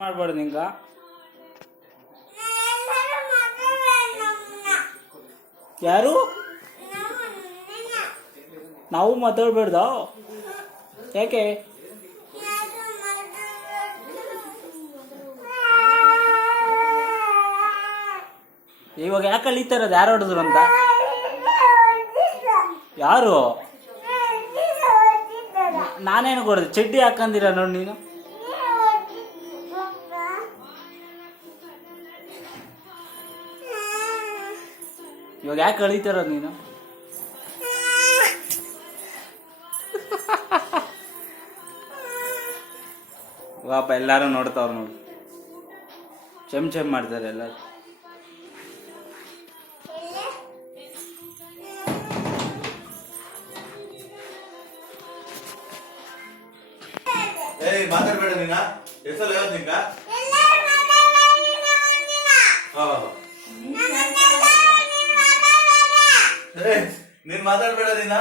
ಮಾಡ್ಬಾರ್ದು ನಿಂಗ? ಯಾರು? ನಾವು ಮಾತಾಡ್ಬೇಡ್ದ ಯಾಕೆ? ಇವಾಗ ಯಾಕೆ ಅಳಿತಾರದು ಯಾರು ಹೊಡೆದ್ರು ಅಂತ? ಯಾರು? ನಾನೇನು ಕೊಡೋದು? ಚಡ್ಡಿ ಹಾಕಂದಿರ ನೋಡಿ ನೀನು? ಇವಾಗ ಯಾಕೆ ಕಳೀತಾರ ನೀನು? ಪಾಪ ಎಲ್ಲಾರು ನೋಡ್ತಾವ್ರು ನೋಡಿ. ಚಮ್ ಚಮ್ ಮಾಡ್ತಾರೆ ಎಲ್ಲಾರು. ಏಯ್ ಮಾತಾಡ್ಬೇಡ ನೀನ. ಹೆಸರು ಹೇಳೋದ್ ನಿಂಗ? ಹಾ. ನೀನ್ ಮಾತಾಡ್ಬೇಡ ನೀನ?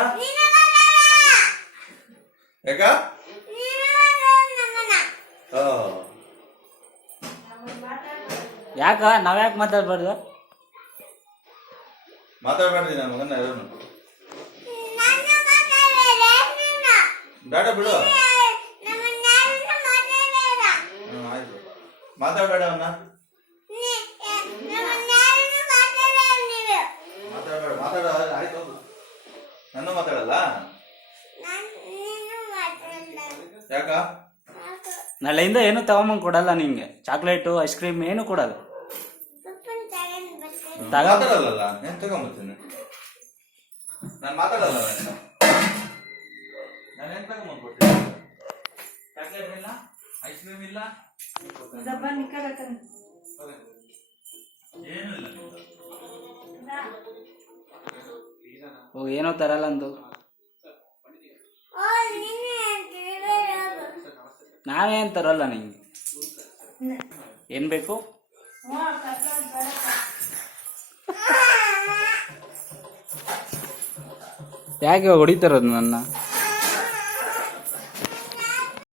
ಯಾಕ? ಹಾ. ಯಾಕ ನಾವ್ ಯಾಕೆ ಮಾತಾಡ್ಬಾರ್ದು? ಮಾತಾಡ್ಬೇಡ್ರಿ ನನ್ನ ಮಗನ ಯಾರನ್ನು? ಬೇಡ ಬಿಡು. ಆಯ್ತು. ಮಾತಾಡ್ಬೇಡ ಅವನ್ನ ಮಾತಾಡ್ಬೇಡ ಮಾತಾಡ ಆಯ್ತು ಹೋಗು. ನನ್ನ ಮಾತಾಡಲ್ಲ? ಯಾಕ? ನಾಳೆಯಿಂದ ಏನು ತಗೊಂಬಂಗ್ ಕೊಡಲ್ಲ ನಿಂಗೆ. ಚಾಕ್ಲೇಟು ಐಸ್ ಕ್ರೀಮ್ ಏನು ಕೊಡಲ್ಲ. ತಗ. ಮಾತಾಡಲ್ಲ నేను ತಗೊಂಬತ್ತೀನಿ ನಾನು ಮಾತಾಡಲ್ಲ ನಾನು. ಏನ್ ತಗೊಂಬರ್ತೀನಿ? ಚಾಕ್ಲೇಟ್ ಇಲ್ಲ ಐಸ್ ಕ್ರೀಮ್ ಇಲ್ಲ. ಏನು ಇಲ್ಲ ಓ ಏನೋ ತರಲ್ಲ ಅಂದು. ನಾವೇನು ತರಲ್ಲ ನಿಂಗೆ. ಏನ್ ಬೇಕು? ಯಾಕೆ ಹೊಡಿತಾರದು ನನ್ನ?